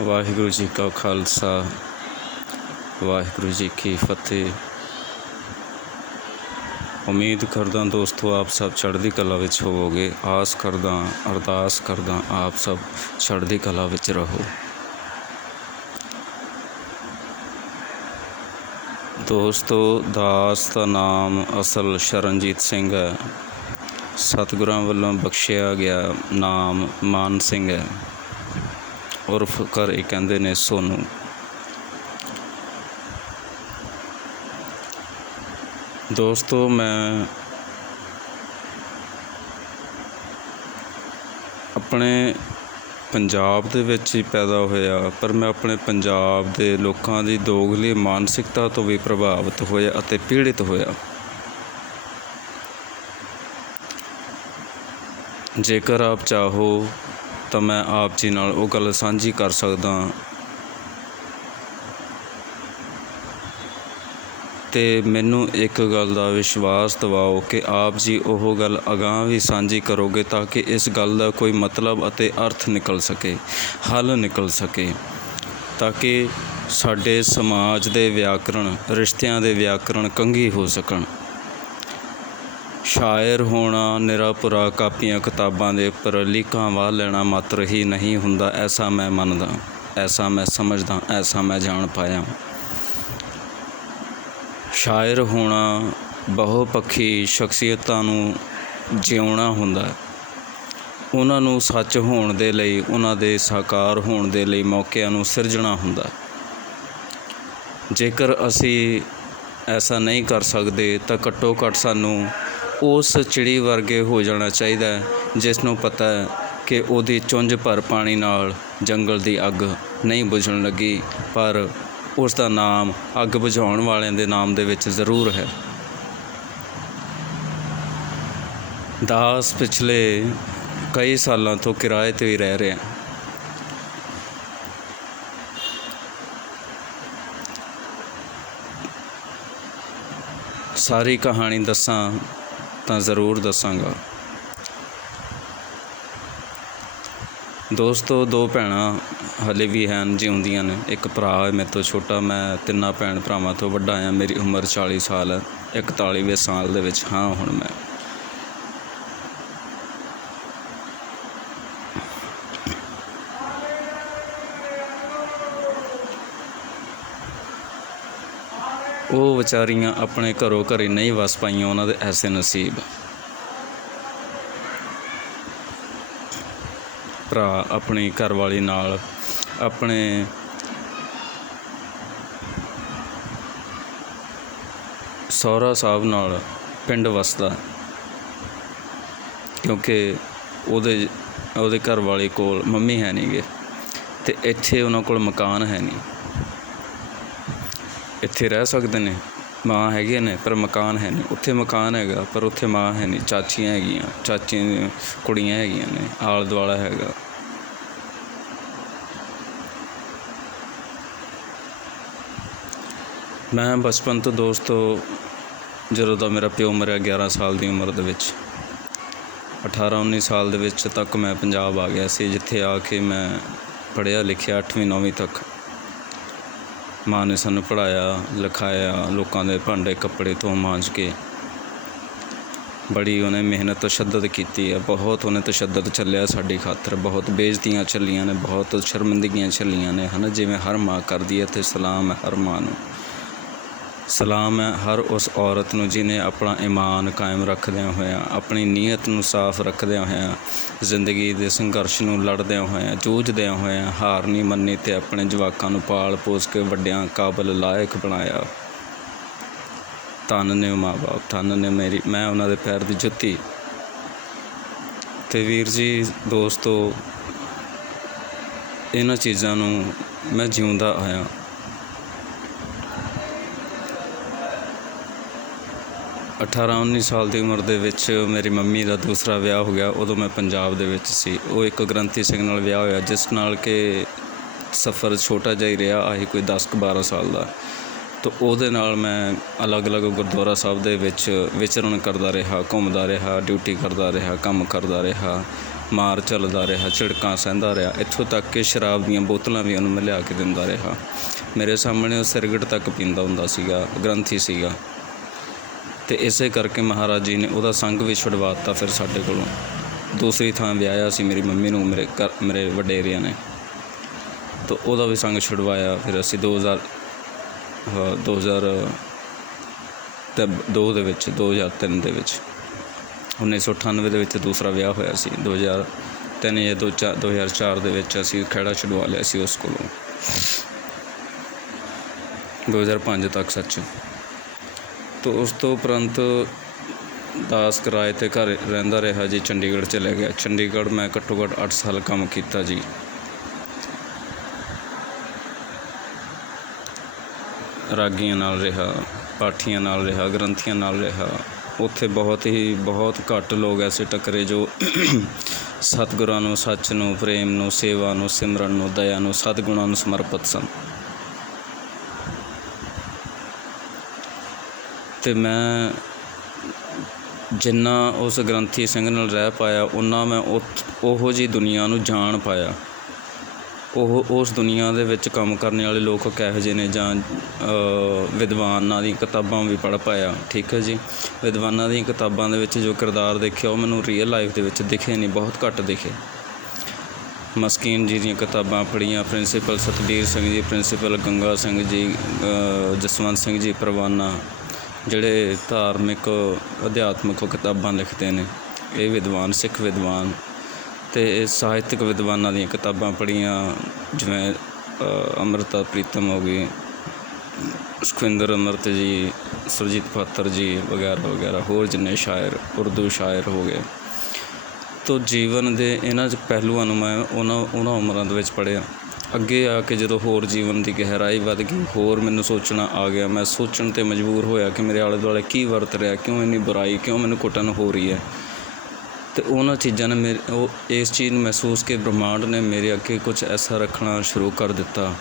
ਵਾਹਿਗੁਰੂ ਜੀ ਕਾ ਖਾਲਸਾ, ਵਾਹਿਗੁਰੂ ਜੀ ਕੀ ਫਤਿਹ। ਉਮੀਦ ਕਰਦਾ ਦੋਸਤੋ, ਆਪ ਸਭ ਚੜ੍ਹਦੀ ਕਲਾ ਵਿੱਚ ਹੋਵੋਗੇ। ਆਸ ਕਰਦਾ, ਅਰਦਾਸ ਕਰਦਾ, ਆਪ ਸਭ ਚੜ੍ਹਦੀ ਕਲਾ ਵਿੱਚ ਰਹੋ। ਦੋਸਤੋ, ਦਾਸ ਦਾ ਨਾਮ ਅਸਲ ਸ਼ਰਨਜੀਤ ਸਿੰਘ ਹੈ। ਸਤਿਗੁਰਾਂ ਵੱਲੋਂ ਬਖਸ਼ਿਆ ਗਿਆ ਨਾਮ ਮਾਨ ਸਿੰਘ ਹੈ। ਉਰਫ ਕਰ ਇਹ ਕਹਿੰਦੇ ਨੇ ਸੋਨੂ। ਦੋਸਤੋ, ਮੈਂ ਆਪਣੇ ਪੰਜਾਬ ਦੇ ਵਿੱਚ ਹੀ ਪੈਦਾ ਹੋਇਆ, ਪਰ ਮੈਂ ਆਪਣੇ ਪੰਜਾਬ ਦੇ ਲੋਕਾਂ ਦੀ ਦੋਗਲੀ, ਮਾਨਸਿਕਤਾ ਤੋਂ ਵੀ ਪ੍ਰਭਾਵਿਤ ਹੋਇਆ ਅਤੇ ਪੀੜਿਤ ਹੋਇਆ। ਜੇਕਰ ਆਪ ਚਾਹੋ ਤਾਂ ਮੈਂ ਆਪ ਜੀ ਨਾਲ ਉਹ ਗੱਲ ਸਾਂਝੀ ਕਰ ਸਕਦਾ ਤੇ ਮੈਨੂੰ ਇੱਕ ਗੱਲ ਦਾ ਵਿਸ਼ਵਾਸ ਦਿਵਾਓ ਕਿ ਆਪ ਜੀ ਉਹ ਗੱਲ ਅਗਾਂਹ ਵੀ ਸਾਂਝੀ ਕਰੋਗੇ ਤਾਂ ਕਿ ਇਸ ਗੱਲ ਦਾ ਕੋਈ ਮਤਲਬ ਅਤੇ ਅਰਥ ਨਿਕਲ ਸਕੇ, ਹੱਲ ਨਿਕਲ ਸਕੇ। ਤਾਂ ਕਿ ਸਾਡੇ ਸਮਾਜ ਦੇ ਵਿਆਕਰਣ, ਰਿਸ਼ਤਿਆਂ ਦੇ ਵਿਆਕਰਣ ਕੰਘੀ ਹੋ ਸਕਣ। ਸ਼ਾਇਰ ਹੋਣਾ ਨਿਰਾਪੁਰਾ ਕਾਪੀਆਂ ਕਿਤਾਬਾਂ ਦੇ ਉੱਪਰ ਲੀਕਾਂ ਵਾਹ ਲੈਣਾ ਮਾਤਰ ਹੀ ਨਹੀਂ ਹੁੰਦਾ, ਐਸਾ ਮੈਂ ਮੰਨਦਾ, ਐਸਾ ਮੈਂ ਸਮਝਦਾ, ਐਸਾ ਮੈਂ ਜਾਣ ਪਾਇਆ। ਸ਼ਾਇਰ ਹੋਣਾ ਬਹੁਪੱਖੀ ਸ਼ਖਸੀਅਤਾਂ ਨੂੰ ਜਿਉਣਾ ਹੁੰਦਾ। ਉਹਨਾਂ ਨੂੰ ਸੱਚ ਹੋਣ ਦੇ ਲਈ, ਉਹਨਾਂ ਦੇ ਸਾਕਾਰ ਹੋਣ ਦੇ ਲਈ ਮੌਕਿਆਂ ਨੂੰ ਸਿਰਜਣਾ ਹੁੰਦਾ। ਜੇਕਰ ਅਸੀਂ ਐਸਾ ਨਹੀਂ ਕਰ ਸਕਦੇ, ਤਾਂ ਘੱਟੋ ਘੱਟ ਸਾਨੂੰ ਉਸ ਚਿੜੀ ਵਰਗੇ ਹੋ ਜਾਣਾ ਚਾਹੀਦਾ ਹੈ, ਜਿਸ ਨੂੰ ਪਤਾ ਹੈ ਕਿ ਉਹਦੀ ਚੁੰਝ ਭਰ ਪਾਣੀ ਨਾਲ ਜੰਗਲ ਦੀ ਅੱਗ ਨਹੀਂ ਬੁਝਣ ਲੱਗੀ, ਪਰ ਉਸ ਦਾ ਨਾਮ ਅੱਗ ਬੁਝਾਉਣ ਵਾਲਿਆਂ ਦੇ ਨਾਮ ਦੇ ਵਿੱਚ ਜ਼ਰੂਰ ਹੈ। ਦਾਸ ਪਿਛਲੇ ਕਈ ਸਾਲਾਂ ਤੋਂ ਕਿਰਾਏ ਤੇ ਹੀ ਰਹਿ ਰਿਹਾ। ਸਾਰੀ ਕਹਾਣੀ ਦੱਸਾਂ ਤਾਂ ਜ਼ਰੂਰ ਦੱਸਾਂਗਾ। ਦੋਸਤੋ, ਦੋ ਭੈਣਾਂ ਹਲੇ ਵੀ ਹਨ ਜਿਉਂਦੀਆਂ ਨੇ। ਇੱਕ ਭਰਾ ਹੈ ਮੇਰੇ ਤੋਂ ਛੋਟਾ, ਮੈਂ ਤਿੰਨਾਂ ਭੈਣ ਭਰਾਵਾਂ ਤੋਂ ਵੱਡਾ ਹਾਂ। ਮੇਰੀ ਉਮਰ 40 ਸਾਲ ਹੈ 41ਵੇਂ ਸਾਲ ਦੇ ਵਿੱਚ ਹਾਂ ਹੁਣ ਮੈਂ। ਉਹ ਵਿਚਾਰੀਆਂ ਆਪਣੇ ਘਰੋਂ ਘਰੇ ਨਹੀਂ ਵਸ ਪਾਈਆਂ, ਉਹਨਾਂ ਦੇ ਐਸੇ ਨਸੀਬ। ਭਰਾ ਆਪਣੀ ਘਰਵਾਲੀ ਨਾਲ, ਆਪਣੇ ਸਹੁਰਾ ਸਾਹਿਬ ਨਾਲ ਪਿੰਡ ਵਸਦਾ। ਕਿਉਂਕਿ ਉਹਦੇ ਉਹਦੇ ਘਰਵਾਲੀ ਕੋਲ ਮੰਮੀ ਹੈ ਨਹੀਂਗੇ ਤੇ ਇੱਥੇ ਉਹਨਾਂ ਕੋਲ ਮਕਾਨ ਹੈ ਨਹੀਂ ਇੱਥੇ ਰਹਿ ਸਕਦੇ ਨੇ, ਮਾਂ ਹੈਗੇ ਨੇ, ਪਰ ਮਕਾਨ ਹੈ ਨਹੀਂ। ਉੱਥੇ ਮਕਾਨ ਹੈਗਾ, ਪਰ ਉੱਥੇ ਮਾਂ ਹੈ ਨਹੀਂ। ਚਾਚੀਆਂ ਹੈਗੀਆਂ, ਚਾਚੀਆਂ ਦੀਆਂ ਕੁੜੀਆਂ ਹੈਗੀਆਂ ਨੇ ਆਲ ਦੁਆਲਾ ਹੈਗਾ। ਮੈਂ ਬਚਪਨ ਤੋਂ ਦੋਸਤੋ ਜਦੋਂ ਦਾ ਮੇਰਾ ਪਿਓ ਮਰਿਆ 11 ਸਾਲ ਦੀ ਉਮਰ ਦੇ ਵਿੱਚ। 18 19 ਸਾਲ ਦੇ ਵਿੱਚ ਤੱਕ ਮੈਂ ਪੰਜਾਬ ਆ ਗਿਆ ਸੀ, ਜਿੱਥੇ ਆ ਕੇ ਮੈਂ ਪੜ੍ਹਿਆ ਲਿਖਿਆ 8ਵੀਂ 9ਵੀਂ ਤੱਕ ਮਾਂ ਨੇ ਸਾਨੂੰ ਪੜ੍ਹਾਇਆ, ਲਿਖਾਇਆ, ਲੋਕਾਂ ਦੇ ਭਾਂਡੇ ਕੱਪੜੇ ਤੋਂ ਮਾਂਜ ਕੇ। ਬੜੀ ਉਹਨੇ ਮਿਹਨਤ, ਤਸ਼ੱਦਦ ਕੀਤੀ ਹੈ। ਬਹੁਤ ਉਹਨੇ ਤਸ਼ੱਦਦ ਚੱਲਿਆ ਸਾਡੀ ਖਾਤਰ। ਬਹੁਤ ਬੇਇੱਜ਼ਤੀਆਂ ਚੱਲੀਆਂ ਨੇ, ਬਹੁਤ ਸ਼ਰਮਿੰਦਗੀਆਂ ਚੱਲੀਆਂ ਨੇ, ਹਨਾ? ਜਿਵੇਂ ਹਰ ਮਾਂ ਕਰਦੀ ਹੈ ਤੇ ਸਲਾਮ ਹੈ ਹਰ ਮਾਂ ਨੂੰ। ਸਲਾਮ ਹੈ ਹਰ ਉਸ ਔਰਤ ਨੂੰ ਜਿਨੇ ਆਪਣਾ ਈਮਾਨ ਕਾਇਮ ਰੱਖਦਿਆਂ ਹੋਇਆਂ, ਆਪਣੀ ਨੀਅਤ ਨੂੰ ਸਾਫ਼ ਰੱਖਦਿਆਂ ਹੋਇਆਂ, ਜ਼ਿੰਦਗੀ ਦੇ ਸੰਘਰਸ਼ ਨੂੰ ਲੜਦਿਆਂ ਹੋਇਆਂ, ਜੂਝਦਿਆਂ ਹੋਇਆਂ, ਹਾਰ ਨਹੀਂ ਮੰਨੀ ਤੇ ਆਪਣੇ ਜਵਾਕਾਂ ਨੂੰ ਪਾਲ ਪੋਸ ਕੇ ਵੱਡਿਆਂ ਕਾਬਲ ਲਾਇਕ ਬਣਾਇਆ। ਧੰਨ ਨੇ ਮਾਂ ਬਾਪ, ਧੰਨ ਨੇ ਮੇਰੀ, ਮੈਂ ਉਹਨਾਂ ਦੇ ਪੈਰ ਦੀ ਜੁੱਤੀ। ਤੇ ਵੀਰ ਜੀ, ਦੋਸਤੋ, ਇਹਨਾਂ ਚੀਜ਼ਾਂ ਨੂੰ ਮੈਂ ਜਿਉਂਦਾ ਆਇਆ। ਅਠਾਰਾਂ 19 ਸਾਲ ਦੀ ਉਮਰ ਦੇ ਵਿੱਚ ਮੇਰੀ ਮੰਮੀ ਦਾ ਦੂਸਰਾ ਵਿਆਹ ਹੋ ਗਿਆ। ਉਦੋਂ ਮੈਂ ਪੰਜਾਬ ਦੇ ਵਿੱਚ ਸੀ। ਉਹ ਇੱਕ ਗ੍ਰੰਥੀ ਸਿੰਘ ਨਾਲ ਵਿਆਹ ਹੋਇਆ, ਜਿਸ ਨਾਲ ਕਿ ਸਫ਼ਰ ਛੋਟਾ ਜਿਹਾ ਹੀ ਰਿਹਾ, ਆਹੀ ਕੋਈ 10 ਕੁ 12 ਸਾਲ ਦਾ। ਤਾਂ ਉਹਦੇ ਨਾਲ ਮੈਂ ਅਲੱਗ-ਅਲੱਗ ਗੁਰਦੁਆਰਾ ਸਾਹਿਬ ਦੇ ਵਿੱਚ ਵਿਚਰਨ ਕਰਦਾ ਰਿਹਾ, ਘੁੰਮਦਾ ਰਿਹਾ, ਡਿਊਟੀ ਕਰਦਾ ਰਿਹਾ, ਕੰਮ ਕਰਦਾ ਰਿਹਾ, ਮਾਰ ਚੱਲਦਾ ਰਿਹਾ, ਝਿੜਕਾਂ ਸਹਿੰਦਾ ਰਿਹਾ। ਇੱਥੋਂ ਤੱਕ ਕਿ ਸ਼ਰਾਬ ਦੀਆਂ ਬੋਤਲਾਂ ਵੀ ਉਹਨੂੰ ਮੈਂ ਲਿਆ ਕੇ ਦਿੰਦਾ ਰਿਹਾ। ਮੇਰੇ ਸਾਹਮਣੇ ਉਹ ਸਿਰਗਟ ਤੱਕ ਪੀਂਦਾ ਹੁੰਦਾ ਸੀਗਾ, ਗ੍ਰੰਥੀ ਸੀਗਾ। ਤੇ ਇਸੇ ਕਰਕੇ ਮਹਾਰਾਜ ਜੀ ਨੇ ਉਹਦਾ ਸੰਗ ਵੀ ਛੁਡਵਾ ਦਿੱਤਾ ਫਿਰ ਸਾਡੇ ਕੋਲੋਂ। ਦੂਸਰੀ ਥਾਂ ਵਿਆਹਿਆ ਸੀ ਮੇਰੀ ਮੰਮੀ ਨੂੰ, ਮੇਰੇ ਘਰ, ਮੇਰੇ ਵਡੇਰਿਆਂ ਨੇ। ਤਾਂ ਉਹਦਾ ਵੀ ਸੰਗ ਛੁਡਵਾਇਆ ਫਿਰ ਅਸੀਂ 2000 ਹਾਂ 2000 ਤੇ ਦੋ ਦੇ ਵਿੱਚ 2003 ਦੇ ਵਿੱਚ। 1998 ਦੇ ਵਿੱਚ ਦੂਸਰਾ ਵਿਆਹ ਹੋਇਆ ਸੀ। 2003 ਜਾਂ 2004 2004 ਦੇ ਵਿੱਚ ਅਸੀਂ ਖੇੜਾ ਛੁਡਵਾ ਲਿਆ ਸੀ ਉਸ ਕੋਲੋਂ। 2005 ਤੱਕ ਸੱਚ। ਤੋਂ ਉਸ ਤੋਂ ਉਪਰੰਤ ਦਾਸ ਕਿਰਾਏ ਤੇ ਘਰ ਰਹਿੰਦਾ ਰਿਹਾ ਜੀ, ਚੰਡੀਗੜ੍ਹ ਚਲੇ ਗਿਆ। ਚੰਡੀਗੜ੍ਹ ਮੈਂ ਘੱਟੋ ਘੱਟ 8 ਸਾਲ ਕੰਮ ਕੀਤਾ ਜੀ। ਰਾਗੀਆਂ ਨਾਲ ਰਿਹਾ, ਪਾਠੀਆਂ ਨਾਲ ਰਿਹਾ, ਗ੍ਰੰਥੀਆਂ ਨਾਲ ਰਿਹਾ। ਉੱਥੇ ਬਹੁਤ ਹੀ, ਬਹੁਤ ਘੱਟ ਲੋਕ ਐਸੇ ਟੱਕਰੇ ਜੋ ਸਤਿਗੁਰਾਂ ਨੂੰ, ਸੱਚ ਨੂੰ, ਪ੍ਰੇਮ ਨੂੰ, ਸੇਵਾ ਨੂੰ, ਸਿਮਰਨ ਨੂੰ, ਦਇਆ ਨੂੰ, ਸਤਿਗੁਣਾਂ ਨੂੰ ਸਮਰਪਿਤ ਸਨ। ਤੇ ਮੈਂ ਜਿੰਨਾ ਉਸ ਗ੍ਰੰਥੀ ਸਿੰਘ ਨਾਲ ਰਹਿ ਪਾਇਆ ਉਨਾ ਮੈਂ ਉਤ- ਉਹੋ ਜਿਹੀ ਦੁਨੀਆ ਨੂੰ ਜਾਣ ਪਾਇਆ। ਉਹ, ਉਸ ਦੁਨੀਆ ਦੇ ਵਿੱਚ ਕੰਮ ਕਰਨ ਵਾਲੇ ਲੋਕ ਕਿਹੋ ਜਿਹੇ ਨੇ ਜਾਂ ਵਿਦਵਾਨਾਂ ਦੀਆਂ ਕਿਤਾਬਾਂ ਵੀ ਪੜ੍ਹ ਪਾਇਆ, ਠੀਕ ਹੈ ਜੀ? ਵਿਦਵਾਨਾਂ ਦੀਆਂ ਕਿਤਾਬਾਂ ਦੇ ਵਿੱਚ ਜੋ ਕਿਰਦਾਰ ਦੇਖਿਆ, ਉਹ ਮੈਨੂੰ ਰੀਅਲ ਲਾਈਫ ਦੇ ਵਿੱਚ ਦਿਖੇ ਨਹੀਂ, ਬਹੁਤ ਘੱਟ ਦਿਖੇ। ਮਸਕੀਨ ਜੀ ਦੀਆਂ ਕਿਤਾਬਾਂ ਪੜ੍ਹੀਆਂ, ਪ੍ਰਿੰਸੀਪਲ ਸਤਬੀਰ ਸਿੰਘ ਜੀ, ਪ੍ਰਿੰਸੀਪਲ ਗੰਗਾ ਸਿੰਘ ਜੀ ਜਸਵੰਤ ਸਿੰਘ ਜੀ, ਪਰਵਾਨਾ। ਜਿਹੜੇ ਧਾਰਮਿਕ, ਅਧਿਆਤਮਿਕ ਕਿਤਾਬਾਂ ਲਿਖਦੇ ਨੇ, ਇਹ ਵਿਦਵਾਨ, ਸਿੱਖ ਵਿਦਵਾਨ ਤੇ ਸਾਹਿਤਕ ਵਿਦਵਾਨਾਂ ਦੀਆਂ ਕਿਤਾਬਾਂ ਪੜ੍ਹੀਆਂ, ਜਿਵੇਂ ਅੰਮ੍ਰਿਤਾ ਪ੍ਰੀਤਮ ਹੋ ਗਈ, ਸੁਖਵਿੰਦਰ ਅੰਮ੍ਰਿਤ ਜੀ, ਸੁਰਜੀਤ ਪਾਤਰ ਜੀ ਵਗੈਰਾ ਵਗੈਰਾ, ਹੋਰ ਜਿੰਨੇ ਸ਼ਾਇਰ, ਉਰਦੂ ਸ਼ਾਇਰ ਹੋ ਗਏ। ਤੋ ਜੀਵਨ ਦੇ ਇਹਨਾਂ ਚ ਪਹਿਲੂਆਂ ਨੂੰ ਮੈਂ ਉਹਨਾਂ ਉਹਨਾਂ ਉਮਰਾਂ ਦੇ ਵਿੱਚ ਪੜ੍ਹਿਆ। ਅੱਗੇ ਆ ਕੇ ਜਦੋਂ ਹੋਰ ਜੀਵਨ ਦੀ ਗਹਿਰਾਈ ਵੱਧ ਗਈ, ਹੋਰ ਮੈਨੂੰ ਸੋਚਣਾ ਆ ਗਿਆ। ਮੈਂ ਸੋਚਣ ਤੇ ਮਜਬੂਰ ਹੋਇਆ ਕਿ ਮੇਰੇ ਆਲੇ ਦੁਆਲੇ ਕੀ ਵਰਤ ਰਿਹਾ, ਕਿਉਂ ਇੰਨੀ ਬੁਰਾਈ, ਕਿਉਂ ਮੈਨੂੰ ਕੁੱਟਣ ਹੋ ਰਹੀ ਹੈ। ਅਤੇ ਉਹਨਾਂ ਚੀਜ਼ਾਂ ਨੇ ਮੇਰੇ, ਉਹ, ਇਸ ਚੀਜ਼ ਨੂੰ ਮਹਿਸੂਸ ਕਿ ਬ੍ਰਹਮਾਂਡ ਨੇ ਮੇਰੇ ਅੱਗੇ ਕੁਝ ਐਸਾ ਰੱਖਣਾ ਸ਼ੁਰੂ ਕਰ ਦਿੱਤਾ,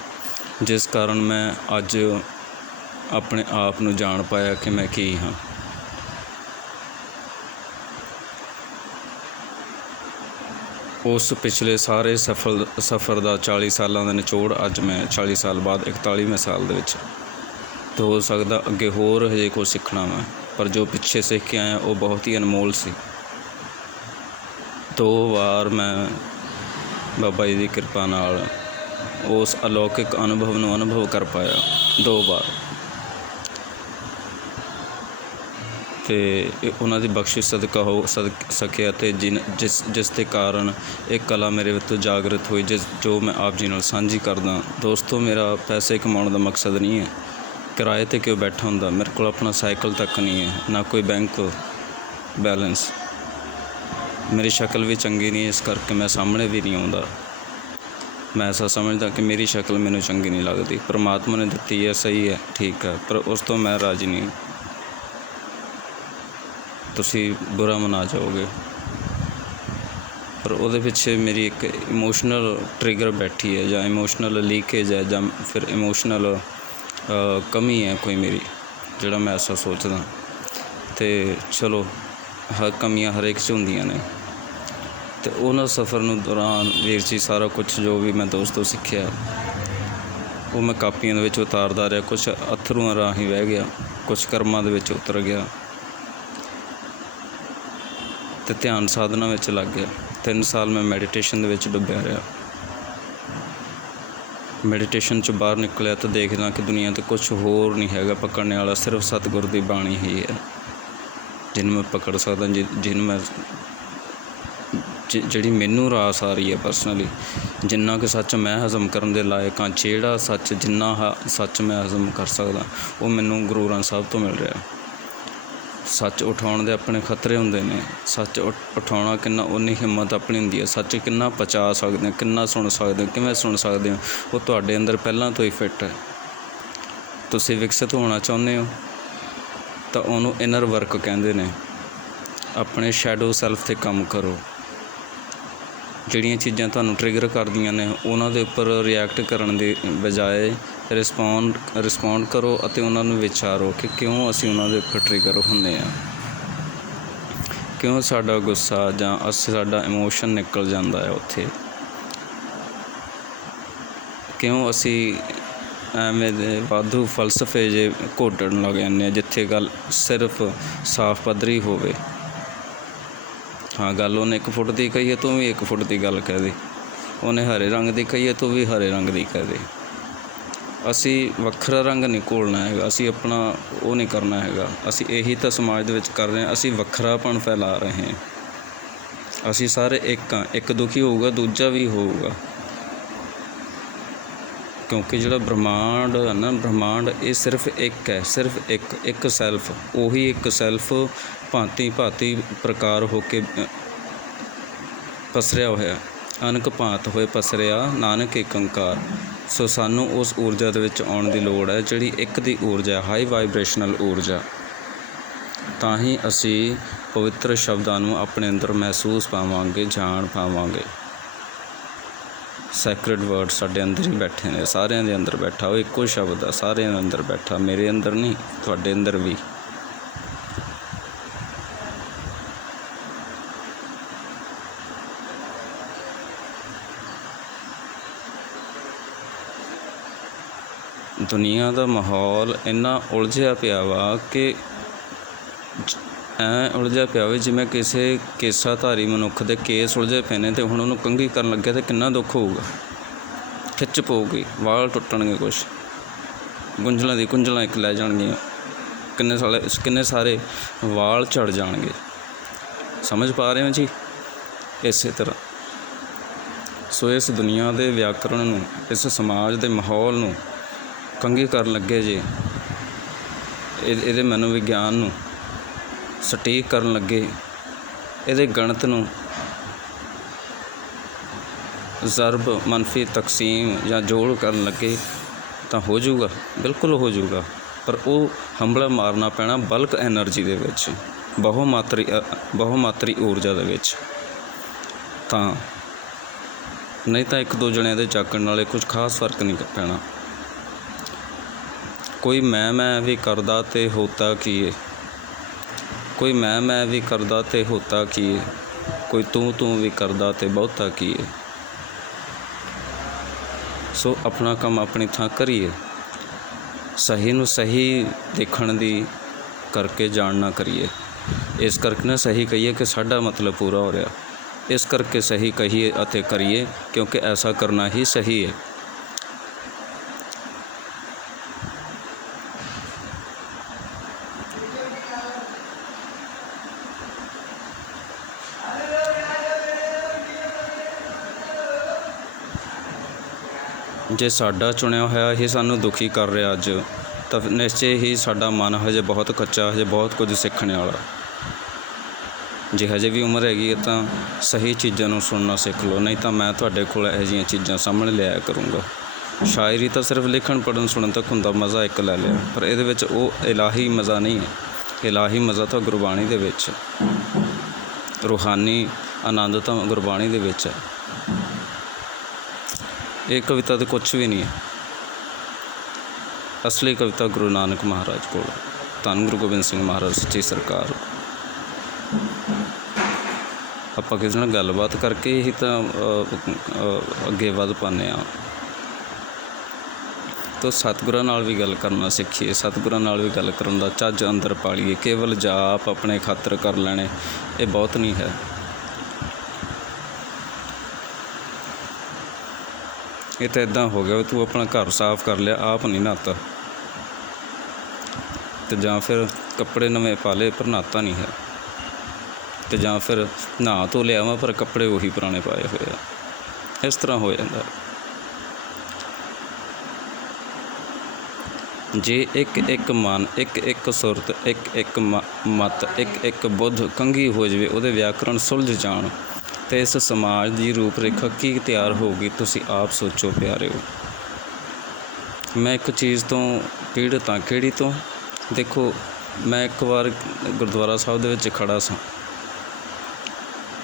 ਜਿਸ ਕਾਰਨ ਮੈਂ ਅੱਜ ਆਪਣੇ ਆਪ ਨੂੰ ਜਾਣ ਪਾਇਆ ਕਿ ਮੈਂ ਕੀ ਹਾਂ। ਉਸ ਪਿਛਲੇ ਸਾਰੇ ਸਫਲ ਸਫ਼ਰ ਦਾ 40 ਸਾਲਾਂ ਦਾ ਨਿਚੋੜ ਅੱਜ ਮੈਂ 40 ਸਾਲ ਬਾਅਦ 41ਵੇਂ ਸਾਲ ਦੇ ਵਿੱਚ ਤੇ ਹੋ ਸਕਦਾ ਅੱਗੇ ਹੋਰ ਹਜੇ ਕੁਝ ਸਿੱਖਣਾ ਮੈਂ ਪਰ ਜੋ ਪਿੱਛੇ ਸਿੱਖ ਕੇ ਆਇਆ ਉਹ ਬਹੁਤ ਹੀ ਅਨਮੋਲ ਸੀ। ਦੋ ਵਾਰ ਮੈਂ ਬਾਬਾ ਜੀ ਦੀ ਕਿਰਪਾ ਨਾਲ ਉਸ ਅਲੌਕਿਕ ਅਨੁਭਵ ਨੂੰ ਅਨੁਭਵ ਕਰ ਪਾਇਆ, ਦੋ ਵਾਰ। ਤੇ ਇਹ ਉਹਨਾਂ ਦੀ ਬਖਸ਼ਿਸ਼ ਸਦਕਾ ਹੋ ਸਦ- ਸਕਿਆ ਅਤੇ ਜਿਨ ਜਿਸ ਜਿਸ ਦੇ ਕਾਰਨ ਇਹ ਕਲਾ ਮੇਰੇ ਵਿੱਚ ਜਾਗਰਤ ਹੋਈ, ਜਿਸ ਜੋ ਮੈਂ ਆਪ ਜੀ ਨਾਲ ਸਾਂਝੀ ਕਰਦਾ। ਦੋਸਤੋ, ਮੇਰਾ ਪੈਸੇ ਕਮਾਉਣ ਦਾ ਮਕਸਦ ਨਹੀਂ ਹੈ। ਕਿਰਾਏ ਤੇ ਕਿਉਂ ਬੈਠਾ ਹੁੰਦਾ? ਮੇਰੇ ਕੋਲ ਆਪਣਾ ਸਾਈਕਲ ਤੱਕ ਨਹੀਂ ਹੈ, ਨਾ ਕੋਈ ਬੈਂਕ ਬੈਲੈਂਸ। ਮੇਰੀ ਸ਼ਕਲ ਵੀ ਚੰਗੀ ਨਹੀਂ, ਇਸ ਕਰਕੇ ਮੈਂ ਸਾਹਮਣੇ ਵੀ ਨਹੀਂ ਆਉਂਦਾ। ਮੈਂ ਐਸਾ ਸਮਝਦਾ ਕਿ ਮੇਰੀ ਸ਼ਕਲ ਮੈਨੂੰ ਚੰਗੀ ਨਹੀਂ ਲੱਗਦੀ। ਪ੍ਰਮਾਤਮਾ ਨੇ ਦਿੱਤੀ ਹੈ, ਸਹੀ ਹੈ, ਠੀਕ ਹੈ, ਪਰ ਉਸ ਤੋਂ ਮੈਂ ਰਾਜੀ ਨਹੀਂ। ਤੁਸੀਂ ਬੁਰਾ ਮਨਾ ਜਾਓਗੇ। ਪਰ ਉਹਦੇ ਪਿੱਛੇ ਮੇਰੀ ਇੱਕ ਇਮੋਸ਼ਨਲ ਟ੍ਰਿਗਰ ਬੈਠੀ ਹੈ ਜਾਂ ਇਮੋਸ਼ਨਲ ਲੀਕੇਜ ਹੈ ਜਾਂ ਫਿਰ ਇਮੋਸ਼ਨਲ ਕਮੀ ਹੈ ਕੋਈ ਮੇਰੀ, ਜਿਹੜਾ ਮੈਂ ਐਸਾ ਸੋਚਦਾ। ਤੇ ਚਲੋ, ਹਰ ਕਮੀਆਂ ਹਰ ਇੱਕ 'ਚ ਹੁੰਦੀਆਂ ਨੇ। ਤੇ ਉਹਨਾਂ ਸਫ਼ਰ ਨੂੰ ਦੌਰਾਨ ਵੀਰ ਜੀ ਸਾਰਾ ਕੁਝ ਜੋ ਵੀ ਮੈਂ ਦੋਸਤੋ ਸਿੱਖਿਆ, ਉਹ ਮੈਂ ਕਾਪੀਆਂ ਦੇ ਵਿੱਚ ਉਤਾਰਦਾ ਰਿਹਾ ਕੁਝ ਅਥਰੂਆਂ ਰਾਹੀਂ ਵਹਿ ਗਿਆ ਕੁਝ ਕਰਮਾਂ ਦੇ ਵਿੱਚ ਉਤਰ ਗਿਆ। ਅਤੇ ਧਿਆਨ ਸਾਧਨਾ ਵਿੱਚ ਲੱਗ ਗਿਆ। ਤਿੰਨ ਸਾਲ ਮੈਂ ਮੈਡੀਟੇਸ਼ਨ ਦੇ ਵਿੱਚ ਡੁੱਬਿਆ ਰਿਹਾ। ਮੈਡੀਟੇਸ਼ਨ ਚ ਬਾਹਰ ਨਿਕਲਿਆ ਤਾਂ ਦੇਖਦਾ ਕਿ ਦੁਨੀਆ ਤੇ ਕੁਝ ਹੋਰ ਨਹੀਂ ਹੈਗਾ। ਪਕੜਨੇ ਵਾਲਾ ਸਿਰਫ ਸਤਿਗੁਰ ਦੀ ਬਾਣੀ ਹੀ ਹੈ। ਜਿਹਨੂੰ ਮੈਂ ਪਕੜ ਸਕਦਾ, ਜਿ- ਜਿਹਨੂੰ ਮੈਂ ਜਿਹੜੀ ਮੈਨੂੰ ਰਾਸ ਆ ਰਹੀ ਹੈ ਪਰਸਨਲੀ ਜਿੰਨਾ ਕਿ ਸੱਚ ਮੈਂ ਹਜ਼ਮ ਕਰਨ ਦੇ ਲਾਇਕ ਹਾਂ, ਜਿਹੜਾ ਸੱਚ ਜਿੰਨਾ ਹ- ਸੱਚ ਮੈਂ ਹਜ਼ਮ ਕਰ ਸਕਦਾ, ਉਹ ਮੈਨੂੰ ਗੁਰੂ ਗ੍ਰੰਥ ਸਾਹਿਬ ਤੋਂ ਮਿਲ ਰਿਹਾ। ਸੱਚ ਉਠਾਉਣ ਦੇ ਆਪਣੇ ਖਤਰੇ ਹੁੰਦੇ ਨੇ। ਸੱਚ ਉਠ- ਉਠਾਉਣਾ ਕਿੰਨਾ ਉਨੀ ਹਿੰਮਤ ਆਪਣੀ ਹੁੰਦੀ ਹੈ। ਸੱਚ ਕਿੰਨਾ ਪਚਾ ਸਕਦੇ ਹੋ, ਕਿੰਨਾ ਸੁਣ ਸਕਦੇ ਹੋ, ਕਿਵੇਂ ਸੁਣ ਸਕਦੇ ਹੋ, ਉਹ ਤੁਹਾਡੇ ਅੰਦਰ ਪਹਿਲਾਂ ਤੋਂ ਹੀ ਫਿੱਟ ਹੈ। ਤੁਸੀਂ ਵਿਕਸਿਤ ਹੋਣਾ ਚਾਹੁੰਦੇ ਹੋ, ਤਾਂ ਉਹਨੂੰ ਇਨਰ ਵਰਕ ਕਹਿੰਦੇ ਨੇ। ਆਪਣੇ ਸ਼ੈਡੋ ਸੈਲਫ ਤੇ ਕੰਮ ਕਰੋ। ਜਿਹੜੀਆਂ ਚੀਜ਼ਾਂ ਤੁਹਾਨੂੰ ਟ੍ਰਿਗਰ ਕਰਦੀਆਂ ਨੇ, ਉਹਨਾਂ ਦੇ ਉੱਪਰ ਰਿਐਕਟ ਕਰਨ ਦੇ ਬਜਾਏ ਰਿਸਪੋਂਡ ਰਿਸਪੋਂਡ ਕਰੋ ਅਤੇ ਉਹਨਾਂ ਨੂੰ ਵਿਚਾਰੋ ਕਿ ਕਿਉਂ ਅਸੀਂ ਉਹਨਾਂ ਦੇ ਉੱਪਰ ਟ੍ਰਿਗਰ ਹੁੰਦੇ ਹਾਂ। ਕਿਉਂ ਸਾਡਾ ਗੁੱਸਾ ਜਾਂ ਅਸ, ਸਾਡਾ ਇਮੋਸ਼ਨ ਨਿਕਲ ਜਾਂਦਾ ਹੈ ਉੱਥੇ? ਕਿਉਂ ਅਸੀਂ ਐਵੇਂ ਦੇ ਵਾਧੂ ਫਲਸਫੇ ਜੇ ਘੋਟਣ ਲੱਗ ਜਾਂਦੇ ਹਾਂ ਜਿੱਥੇ ਗੱਲ ਸਿਰਫ ਸਾਫ਼ ਪੱਧਰੀ ਹੋਵੇ? ਹਾਂ, ਗੱਲ ਉਹਨੇ 1 ਫੁੱਟ ਦੀ ਕਹੀ ਹੈ, ਤੂੰ ਵੀ 1 ਫੁੱਟ ਦੀ ਗੱਲ ਕਹਿ ਦੇ। ਉਹਨੇ ਹਰੇ ਰੰਗ ਦੀ ਕਹੀ ਹੈ, ਤੂੰ ਵੀ ਹਰੇ ਰੰਗ ਦੀ ਕਹਿ ਦੇ। ਅਸੀਂ ਵੱਖਰਾ ਰੰਗ ਨਹੀਂ ਘੋਲਣਾ ਹੈਗਾ, ਅਸੀਂ ਆਪਣਾ ਉਹ ਨਹੀਂ ਕਰਨਾ ਹੈਗਾ। ਅਸੀਂ ਇਹੀ ਤਾਂ ਸਮਾਜ ਦੇ ਵਿੱਚ ਕਰ ਰਹੇ ਹਾਂ, ਅਸੀਂ ਵੱਖਰਾਪਣ ਫੈਲਾ ਰਹੇ ਹਾਂ। ਅਸੀਂ ਸਾਰੇ ਇੱਕ ਹਾਂ, ਇੱਕ ਦੁਖੀ ਹੋਊਗਾ, ਦੂਜਾ ਵੀ ਹੋਊਗਾ। ਕਿਉਂਕਿ ਜਿਹੜਾ ਬ੍ਰਹਮਾਂਡ ਹੈ ਨਾ, ਬ੍ਰਹਮਾਂਡ ਇਹ ਸਿਰਫ ਇੱਕ ਹੈ, ਸਿਰਫ ਇੱਕ ਇੱਕ ਸੈਲਫ ਉਹੀ ਇੱਕ ਸੈਲਫ ਭਾਂਤੀ ਭਾਂਤੀ ਪ੍ਰਕਾਰ ਹੋ ਕੇ ਪਸਰਿਆ ਹੋਇਆ। ਅਨਕ ਭਾਂਤ ਹੋਏ ਪਸਰਿਆ, ਨਾਨਕ ਏਕ ਓੰਕਾਰ। ਸੋ ਸਾਨੂੰ ਉਸ ਊਰਜਾ ਦੇ ਵਿੱਚ ਆਉਣ ਦੀ ਲੋੜ ਹੈ, ਜਿਹੜੀ ਇੱਕ ਦੀ ਊਰਜਾ ਹਾਈ ਵਾਈਬ੍ਰੇਸ਼ਨਲ ਊਰਜਾ। ਤਾਂ ਹੀ ਅਸੀਂ ਪਵਿੱਤਰ ਸ਼ਬਦਾਂ ਨੂੰ ਆਪਣੇ ਅੰਦਰ ਮਹਿਸੂਸ ਪਾਵਾਂਗੇ, ਜਾਣ ਪਾਵਾਂਗੇ। ਸੈਕਰਡ ਵਰਡ ਸਾਡੇ ਅੰਦਰ ਹੀ ਬੈਠੇ ਨੇ, ਸਾਰਿਆਂ ਦੇ ਅੰਦਰ ਬੈਠਾ, ਉਹ ਇੱਕੋ ਸ਼ਬਦ ਆ, ਸਾਰਿਆਂ ਦੇ ਅੰਦਰ ਬੈਠਾ, ਮੇਰੇ ਅੰਦਰ ਨਹੀਂ, ਤੁਹਾਡੇ ਅੰਦਰ ਵੀ। ਦੁਨੀਆ ਦਾ ਮਾਹੌਲ ਇੰਨਾ ਉਲਝਿਆ ਪਿਆ ਵਾ ਕਿ ਐਂ ਉਲਝਿਆ ਪਿਆ ਵਾ ਜਿਵੇਂ ਕਿਸੇ ਕੇਸਾਧਾਰੀ ਮਨੁੱਖ ਦੇ ਕੇਸ ਉਲਝੇ ਪਏ ਨੇ ਤੇ ਹੁਣ ਉਹਨੂੰ ਕੰਘੀ ਕਰਨ ਲੱਗਿਆ ਤੇ ਕਿੰਨਾ ਦੁੱਖ ਹੋਊਗਾ। ਖਿੱਚ ਪਊਗੀ, ਵਾਲ ਟੁੱਟਣਗੇ ਕੁਛ। ਗੁੰਝਲਾਂ ਦੀ ਕੁੰਝਲਾਂ ਇੱਕ ਲੈ ਜਾਣਗੀਆਂ। ਕਿੰਨੇ ਸਾਲੇ, ਕਿੰਨੇ ਸਾਰੇ ਵਾਲ ਝੜ ਜਾਣਗੇ। ਸਮਝ ਪਾ ਰਹੇ ਹੋ ਜੀ? ਇਸੇ ਤਰ੍ਹਾਂ। ਸੋ ਇਸ ਦੁਨੀਆ ਦੇ ਵਿਆਕਰਣ ਨੂੰ, ਇਸ ਸਮਾਜ ਦੇ ਮਾਹੌਲ ਨੂੰ ਕੰਘੀ ਕਰਨ ਲੱਗੇ ਜੇ। ਇਹ- ਇਹਦੇ ਮਨੋਵਿਗਿਆਨ ਨੂੰ ਸਟੀਕ ਕਰਨ ਲੱਗੇ। ਇਹਦੇ ਗਣਿਤ ਨੂੰ ਜ਼ਰਬ ਮੰਫੀ ਤਕਸੀਮ ਜਾਂ ਜੋੜ ਕਰਨ ਲੱਗੇ ਤਾਂ ਹੋ ਜਾਊਗਾ। ਬਿਲਕੁਲ ਹੋ ਜਾਊਗਾ। ਪਰ ਉਹ ਹੰਬਲਾ ਮਾਰਨਾ ਪੈਣਾ ਬਲਕ ਐਨਰਜੀ ਦੇ ਵਿੱਚ ਬਹੁਮਾਤਰੀ ਅ, ਬਹੁ ਊਰਜਾ ਦੇ ਵਿੱਚ। ਤਾਂ ਨਹੀਂ ਤਾਂ ਇੱਕ ਦੋ ਜਣਿਆਂ ਦੇ ਚੱਕਣ ਨਾਲੇ ਕੁਝ ਖਾਸ ਫ਼ਰਕ ਨਹੀਂ ਪੈਣਾ। ਕੋਈ ਮੈਂ ਮੈਂ ਵੀ ਕਰਦਾ ਤੇ ਹੋਤਾ ਕੀ ਹੈ ਕੋਈ ਮੈਂ ਮੈਂ ਵੀ ਕਰਦਾ ਤੇ ਹੋਤਾ ਕੀ ਏ? ਕੋਈ ਤੂੰ ਤੂੰ ਵੀ ਕਰਦਾ ਤੇ ਬਹੁਤਾ ਕੀ ਏ? ਸੋ ਆਪਣਾ ਕੰਮ ਆਪਣੀ ਥਾਂ ਕਰੀਏ। ਸਹੀ ਨੂੰ ਸਹੀ ਦੇਖਣ ਦੀ ਕਰਕੇ ਜਾਣਨਾ ਕਰੀਏ। ਇਸ ਕਰਕੇ ਨਾ ਸਹੀ ਕਹੀਏ ਕਿ ਸਾਡਾ ਮਤਲਬ ਪੂਰਾ ਹੋ ਰਿਹਾ। ਇਸ ਕਰਕੇ ਸਹੀ ਕਹੀਏ ਅਤੇ ਕਰੀਏ ਕਿਉਂਕਿ ਐਸਾ ਕਰਨਾ ਹੀ ਸਹੀ ਹੈ ਜੇ ਸਾਡਾ ਚੁਣਿਆ ਹੋਇਆ ਹੀ ਸਾਨੂੰ ਦੁਖੀ ਕਰ ਰਿਹਾ ਅੱਜ, ਤਾਂ ਨਿਸ਼ਚੇ ਹੀ ਸਾਡਾ ਮਨ ਹਜੇ ਬਹੁਤ ਕੱਚਾ, ਹਜੇ ਬਹੁਤ ਕੁਝ ਸਿੱਖਣ ਵਾਲਾ। ਜੇ ਹਜੇ ਵੀ ਉਮਰ ਹੈਗੀ ਹੈ ਤਾਂ ਸਹੀ ਚੀਜ਼ਾਂ ਨੂੰ ਸੁਣਨਾ ਸਿੱਖ ਲਓ, ਨਹੀਂ ਤਾਂ ਮੈਂ ਤੁਹਾਡੇ ਕੋਲ ਇਹੋ ਜਿਹੀਆਂ ਚੀਜ਼ਾਂ ਸਾਹਮਣੇ ਲਿਆਇਆ ਕਰੂੰਗਾ। ਸ਼ਾਇਰੀ ਤਾਂ ਸਿਰਫ ਲਿਖਣ, ਪੜ੍ਹਨ, ਸੁਣਨ ਤੱਕ ਹੁੰਦਾ, ਮਜ਼ਾ ਇੱਕ ਲੈ ਲਿਆ, ਪਰ ਇਹਦੇ ਵਿੱਚ ਉਹ ਇਲਾਹੀ ਮਜ਼ਾ ਨਹੀਂ ਹੈ। ਇਲਾਹੀ ਮਜ਼ਾ ਤਾਂ ਗੁਰਬਾਣੀ ਦੇ ਵਿੱਚ ਰੂਹਾਨੀ ਆਨੰਦ ਤਾਂ ਗੁਰਬਾਣੀ ਦੇ ਵਿੱਚ ਹੈ। ਇਹ ਕਵਿਤਾ ਤੇ ਕੁਝ ਵੀ ਨਹੀਂ ਹੈ। ਅਸਲੀ ਕਵਿਤਾ ਗੁਰੂ ਨਾਨਕ ਮਹਾਰਾਜ ਕੋਲ। ਧੰਨ ਗੁਰੂ ਗੋਬਿੰਦ ਸਿੰਘ ਮਹਾਰਾਜ, ਸੱਚੀ ਸਰਕਾਰ। ਆਪਾਂ ਕਿਸੇ ਨਾਲ ਗੱਲਬਾਤ ਕਰਕੇ ਹੀ ਤਾਂ ਅੱਗੇ ਵੱਧ ਪਾਉਂਦੇ ਆ ਤੋ ਸਤਿਗੁਰਾਂ ਨਾਲ ਵੀ ਗੱਲ ਕਰਨਾ ਸਿੱਖੀਏ। ਸਤਿਗੁਰਾਂ ਨਾਲ ਵੀ ਗੱਲ ਕਰਨ ਦਾ ਚੱਜ ਅੰਦਰ ਪਾਲੀਏ। ਕੇਵਲ ਜਾਪ ਆਪਣੇ ਖਾਤਰ ਕਰ ਲੈਣੇ, ਇਹ ਬਹੁਤ ਨਹੀਂ ਹੈ। ਇਹ ਤਾਂ ਇਦਾਂ ਹੋ ਗਿਆ ਵੀ ਤੂੰ ਆਪਣਾ ਘਰ ਸਾਫ਼ ਕਰ ਲਿਆ, ਆਪ ਨਹੀਂ ਨਹਾਤਾ। ਤੇ ਜਾਂ ਫਿਰ ਕੱਪੜੇ ਨਵੇਂ ਪਾ ਲਏ, ਪਰ ਨਹਾਤਾ ਨਹੀਂ ਹੈ। ਤੇ ਜਾਂ ਫਿਰ ਨਹਾ ਧੋ ਲਿਆਵਾਂ ਪਰ ਕੱਪੜੇ ਉਹੀ ਪੁਰਾਣੇ ਪਾਏ ਹੋਏ ਆ। ਇਸ ਤਰ੍ਹਾਂ ਹੋ ਜਾਂਦਾ। ਜੇ ਇੱਕ ਇੱਕ ਮਨ, ਇੱਕ ਇੱਕ ਸੁਰਤ, ਇੱਕ ਇੱਕ ਮ- ਮਤ, ਇੱਕ ਇੱਕ ਬੁੱਧ ਕੰਗੀ ਹੋ ਜਾਵੇ, ਉਹਦੇ ਵਿਆਕਰਣ ਸੁਲਝ ਜਾਣ। ਅਤੇ ਇਸ ਸਮਾਜ ਦੀ ਰੂਪਰੇਖਾ ਕੀ ਤਿਆਰ ਹੋਊਗੀ, ਤੁਸੀਂ ਆਪ ਸੋਚੋ ਪਿਆਰਿਓ। ਮੈਂ ਇੱਕ ਚੀਜ਼ ਤੋਂ ਪੀੜਤ ਹਾਂ। ਕਿਹੜੀ ਤੋਂ? ਦੇਖੋ, ਮੈਂ ਇੱਕ ਵਾਰ ਗੁਰਦੁਆਰਾ ਸਾਹਿਬ ਦੇ ਵਿੱਚ ਖੜਾ ਸਾਂ।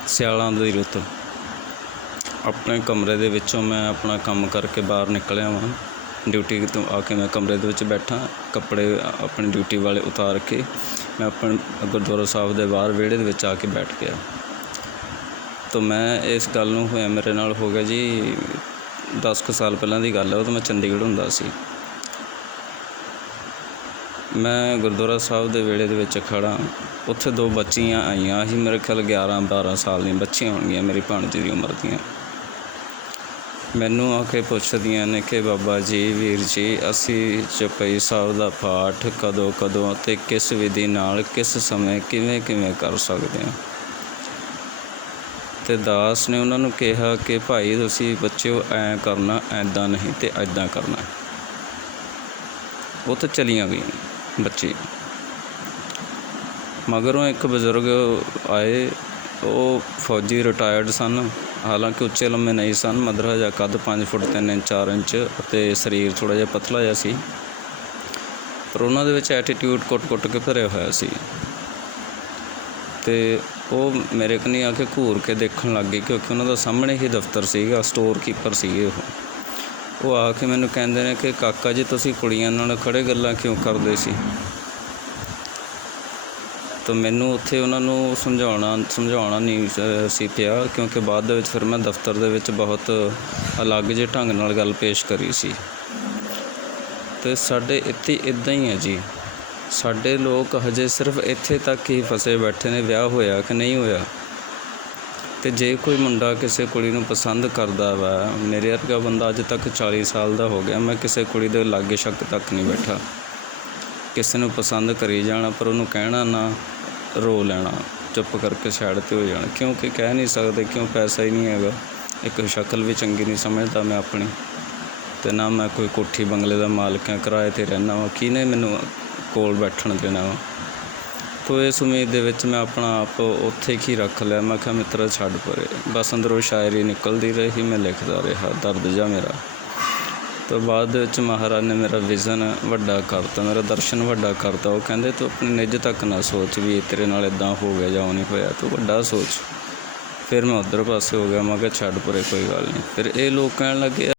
ਸਿਆਲਾਂ ਦੀ ਰੁੱਤ। ਆਪਣੇ ਕਮਰੇ ਦੇ ਵਿੱਚੋਂ ਮੈਂ ਆਪਣਾ ਕੰਮ ਕਰਕੇ ਬਾਹਰ ਨਿਕਲਿਆ ਵਾਂ। ਡਿਊਟੀ ਤੋਂ ਆ ਕੇ ਮੈਂ ਕਮਰੇ ਦੇ ਵਿੱਚ ਬੈਠਾ। ਕੱਪੜੇ ਆਪਣੀ ਡਿਊਟੀ ਵਾਲੇ ਉਤਾਰ ਕੇ ਮੈਂ ਆਪਣੇ ਗੁਰਦੁਆਰਾ ਸਾਹਿਬ ਦੇ ਬਾਹਰ ਵਿਹੜੇ ਦੇ ਵਿੱਚ ਆ ਕੇ ਬੈਠ ਗਿਆ। ਤਾਂ ਮੈਂ ਇਸ ਗੱਲ ਨੂੰ ਹੋਇਆ ਮੇਰੇ ਨਾਲ ਹੋ ਗਿਆ ਜੀ ਦਸ ਕੁ ਸਾਲ ਪਹਿਲਾਂ ਦੀ ਗੱਲ ਹੈ ਉਦੋਂ ਮੈਂ ਚੰਡੀਗੜ੍ਹ ਹੁੰਦਾ ਸੀ। ਮੈਂ ਗੁਰਦੁਆਰਾ ਸਾਹਿਬ ਦੇ ਵਿਹੜੇ ਦੇ ਵਿੱਚ ਖੜਾ ਉੱਥੇ ਦੋ ਬੱਚੀਆਂ ਆਈਆਂ ਸੀ, ਮੇਰੇ ਖਿਆਲ 11 12 ਸਾਲ ਦੀਆਂ ਬੱਚੀਆਂ ਹੋਣਗੀਆਂ ਮੇਰੀ ਭਾਣਜੀ ਦੀ ਉਮਰ ਦੀਆਂ। ਮੈਨੂੰ ਆ ਕੇ ਪੁੱਛਦੀਆਂ ਨੇ ਕਿ ਬਾਬਾ ਜੀ, ਵੀਰ ਜੀ, ਅਸੀਂ ਚਪਈ ਸਾਹਿਬ ਦਾ ਪਾਠ ਕਦੋਂ ਕਦੋਂ ਅਤੇ ਕਿਸ ਵਿਧੀ ਨਾਲ, ਕਿਸ ਸਮੇਂ ਕਿਵੇਂ ਕਿਵੇਂ ਕਰ ਸਕਦੇ ਹਾਂ? ਤੇ ਦਾਸ ਨੇ ਉਹਨਾਂ ਨੂੰ ਕਿਹਾ ਕਿ ਭਾਈ ਤੁਸੀਂ ਬੱਚਿਓ, ਐਂ ਕਰਨਾ ਐਦਾਂ ਨਹੀਂ ਤੇ ਐਦਾਂ ਕਰਨਾ। ਉਹ ਤਾਂ ਚਲੀਆਂ ਗਈਆਂ ਬੱਚੇ। ਮਗਰੋਂ ਇੱਕ ਬਜ਼ੁਰਗ ਆਏ, ਉਹ ਫੌਜੀ ਰਿਟਾਇਰਡ ਸਨ। ਹਾਲਾਂਕਿ ਉੱਚੇ ਲੰਮੇ ਨਹੀਂ ਸਨ, ਮਧਰਾ ਜਿਹਾ ਕੱਦ 5 ਫੁੱਟ 3 ਇੰਚ 4 ਇੰਚ ਅਤੇ ਸਰੀਰ ਥੋੜਾ ਜਿਹਾ ਪਤਲਾ ਜਿਹਾ ਸੀ। ਪਰ ਉਹਨਾਂ ਦੇ ਵਿੱਚ ਐਟੀਟਿਊਡ ਕੁੱਟ-ਕੁੱਟ ਕੇ ਭਰਿਆ ਹੋਇਆ ਸੀ। ਤੇ ਉਹ ਮੇਰੇ ਕਨੀ ਆ ਕੇ ਘੂਰ ਕੇ ਦੇਖਣ ਲੱਗ ਗਏ ਕਿਉਂਕਿ ਉਹਨਾਂ ਦਾ ਸਾਹਮਣੇ ਹੀ ਦਫ਼ਤਰ ਸੀਗਾ ਸਟੋਰ ਕੀਪਰ ਸੀਗੇ ਉਹ। ਉਹ ਆ ਕੇ ਮੈਨੂੰ ਕਹਿੰਦੇ ਨੇ ਕਿ ਕਾਕਾ ਜੀ, ਤੁਸੀਂ ਕੁੜੀਆਂ ਨਾਲ ਖੜੇ ਗੱਲਾਂ ਕਿਉਂ ਕਰਦੇ ਸੀ? ਤਾਂ ਮੈਨੂੰ ਉੱਥੇ ਉਹਨਾਂ ਨੂੰ ਸਮਝਾਉਣਾ ਸਮਝਾਉਣਾ ਨਹੀਂ ਸੀ ਪਿਆ ਕਿਉਂਕਿ ਬਾਅਦ ਦੇ ਵਿੱਚ ਫਿਰ ਮੈਂ ਦਫ਼ਤਰ ਦੇ ਵਿੱਚ ਬਹੁਤ ਅਲੱਗ ਜਿਹੇ ਢੰਗ ਨਾਲ ਗੱਲ ਪੇਸ਼ ਕਰੀ ਸੀ। ਤੇ ਸਾਡੇ ਇੱਥੇ ਇਦਾਂ ਹੀ ਹੈ ਜੀ। ਸਾਡੇ ਲੋਕ ਹਜੇ ਸਿਰਫ ਇੱਥੇ ਤੱਕ ਹੀ ਫਸੇ ਬੈਠੇ ਨੇ, ਵਿਆਹ ਹੋਇਆ ਕਿ ਨਹੀਂ ਹੋਇਆ? ਤੇ ਜੇ ਕੋਈ ਮੁੰਡਾ ਕਿਸੇ ਕੁੜੀ ਨੂੰ ਪਸੰਦ ਕਰਦਾ ਵਾ, ਮੇਰੇ ਵਰਗਾ ਬੰਦਾ ਅੱਜ ਤੱਕ 40 ਸਾਲ ਦਾ ਹੋ ਗਿਆ, ਮੈਂ ਕਿਸੇ ਕੁੜੀ ਦੇ ਲਾਗੇ ਸ਼ੱਕ ਤੱਕ ਨਹੀਂ ਬੈਠਾ। ਕਿਸੇ ਨੂੰ ਪਸੰਦ ਕਰੀ ਜਾਣਾ, ਪਰ ਉਹਨੂੰ ਕਹਿਣਾ ਨਾ, ਰੋ ਲੈਣਾ, ਚੁੱਪ ਕਰਕੇ ਸਾਈਡ ਤੇ ਹੋ ਜਾਣਾ। ਕਿਉਂਕਿ ਕਹਿ ਨਹੀਂ ਸਕਦੇ, ਕਿਉਂ ਪੈਸਾ ਹੀ ਨਹੀਂ ਹੈਗਾ। ਇੱਕ ਸ਼ਕਲ ਵੀ ਚੰਗੀ ਨਹੀਂ ਸਮਝਦਾ ਮੈਂ ਆਪਣੀ। ਤੇ ਨਾ ਮੈਂ ਕੋਈ ਕੋਠੀ ਬੰਗਲੇ ਦਾ ਮਾਲਕ ਹਾਂ, ਕਿਰਾਏ ਤੇ ਰਹਿਣਾ ਵਾ। ਕਿਹਨੇ ਮੈਨੂੰ ਕੋਲ ਬੈਠਣ ਦੇਣਾ ਵਾ ਤੋ ਇਸ ਉਮੀਦ ਦੇ ਵਿੱਚ ਮੈਂ ਆਪਣਾ ਆਪ ਉੱਥੇ ਹੀ ਰੱਖ ਲਿਆ। ਮੈਂ ਕਿਹਾ, ਮਿੱਤਰਾ, ਛੱਡ ਪਰੇ। ਬਸ ਅੰਦਰੋਂ ਸ਼ਾਇਰੀ ਨਿਕਲਦੀ ਰਹੀ, ਮੈਂ ਲਿਖਦਾ ਰਿਹਾ। ਦਰਦ ਜਾ ਮੇਰਾ। ਤੋਂ ਬਾਅਦ ਦੇ ਵਿੱਚ ਮਹਾਰਾਜ ਨੇ ਮੇਰਾ ਵਿਜ਼ਨ ਵੱਡਾ ਕਰਤਾ, ਮੇਰਾ ਦਰਸ਼ਨ ਵੱਡਾ ਕਰਤਾ। ਉਹ ਕਹਿੰਦੇ, ਤੂੰ ਆਪਣੇ ਨਿੱਜ ਤੱਕ ਨਾ ਸੋਚ ਵੀ ਇਹ ਤੇਰੇ ਨਾਲ ਇਦਾਂ ਹੋ ਗਿਆ ਜਾਂ ਉਹ ਨਹੀਂ ਹੋਇਆ। ਤੂੰ ਵੱਡਾ ਸੋਚ। ਫਿਰ ਮੈਂ ਉਧਰ ਪਾਸੇ ਹੋ ਗਿਆ। ਮੈਂ ਕਿਹਾ, ਛੱਡ ਪਰੇ, ਕੋਈ ਗੱਲ ਨਹੀਂ। ਫਿਰ ਇਹ ਲੋਕ ਕਹਿਣ ਲੱਗੇ